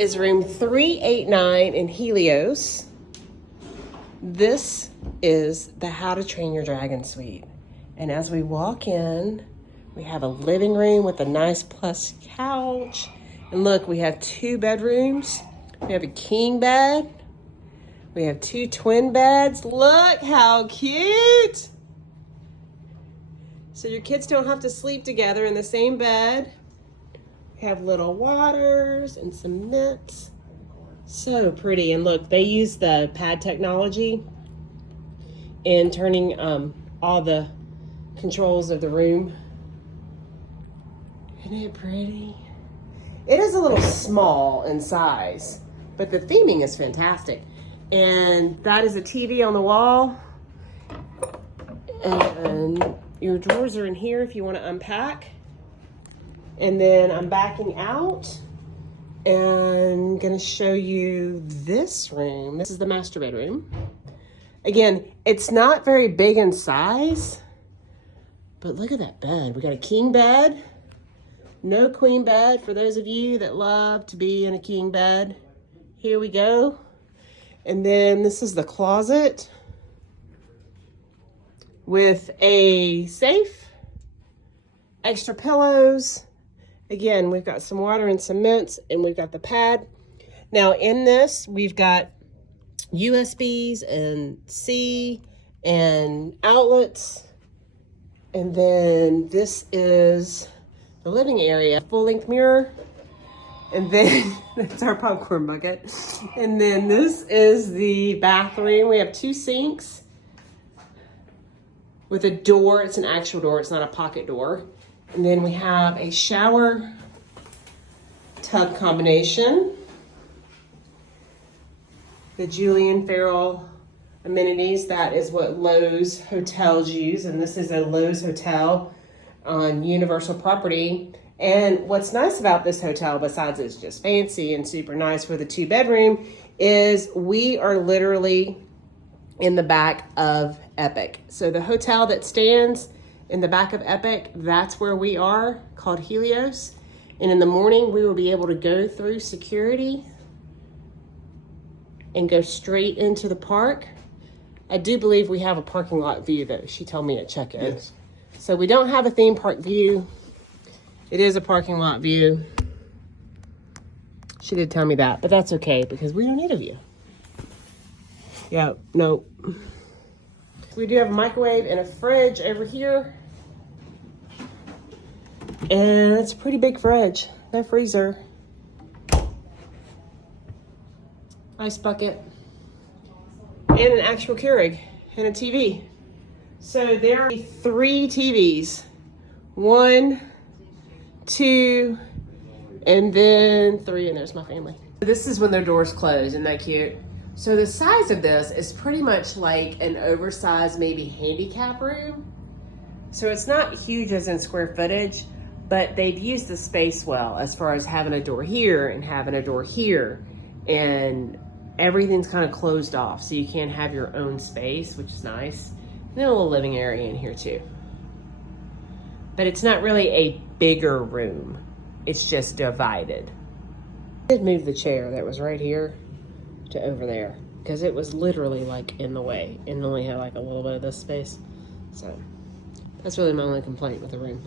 is room 389 in Helios. This is the How to Train Your Dragon suite. And as we walk in, we have a living room with a nice plush couch. And look, we have 2 bedrooms. We have a king bed. We have 2 twin beds. Look how cute. So your kids don't have to sleep together in the same bed. We have little waters and some mitts. So pretty. And look, they use the pad technology in turning all the controls of the room. Isn't it pretty? It is a little small in size, but the theming is fantastic. And that is a TV on the wall. And your drawers are in here if you want to unpack. And then I'm backing out and gonna show you this room. This is the master bedroom. Again, it's not very big in size, but look at that bed. We got a king bed, no queen bed for those of you that love to be in a king bed. Here we go. And then this is the closet with a safe, extra pillows. Again, we've got some water and some mints, and we've got the pad. Now in this, we've got USBs and C and outlets. And then this is the living area, full-length mirror. And then that's our popcorn bucket. And then this is the bathroom. We have 2 sinks with a door. It's an actual door. It's not a pocket door. And then we have a shower tub combination. The Julian Farrell amenities, that is what Lowe's hotels use. And this is a Lowe's hotel on Universal property. And what's nice about this hotel, besides it's just fancy and super nice for the 2 bedroom, is we are literally in the back of Epic. So the hotel that stands in the back of Epic, that's where we are, called Helios. And in the morning, we will be able to go through security and go straight into the park. I do believe we have a parking lot view though. She told me at check-in. Yes. So we don't have a theme park view. It is a parking lot view. She did tell me that, but that's okay because we don't need a view. Yeah, no. We do have a microwave and a fridge over here. And it's a pretty big fridge. No freezer. Ice bucket. And an actual Keurig and a TV. So there are 3 TVs. 1, 2, and then 3, and there's my family. This is when their doors close. Isn't that cute? So the size of this is pretty much like an oversized, maybe handicap room. So it's not huge as in square footage, but they've used the space well as far as having a door here and having a door here. And everything's kind of closed off, so you can have your own space, which is nice. And then a little living area in here too. But it's not really a bigger room. It's just divided. I did move the chair that was right here to over there because it was literally like in the way and only had like a little bit of this space. So that's really my only complaint with the room.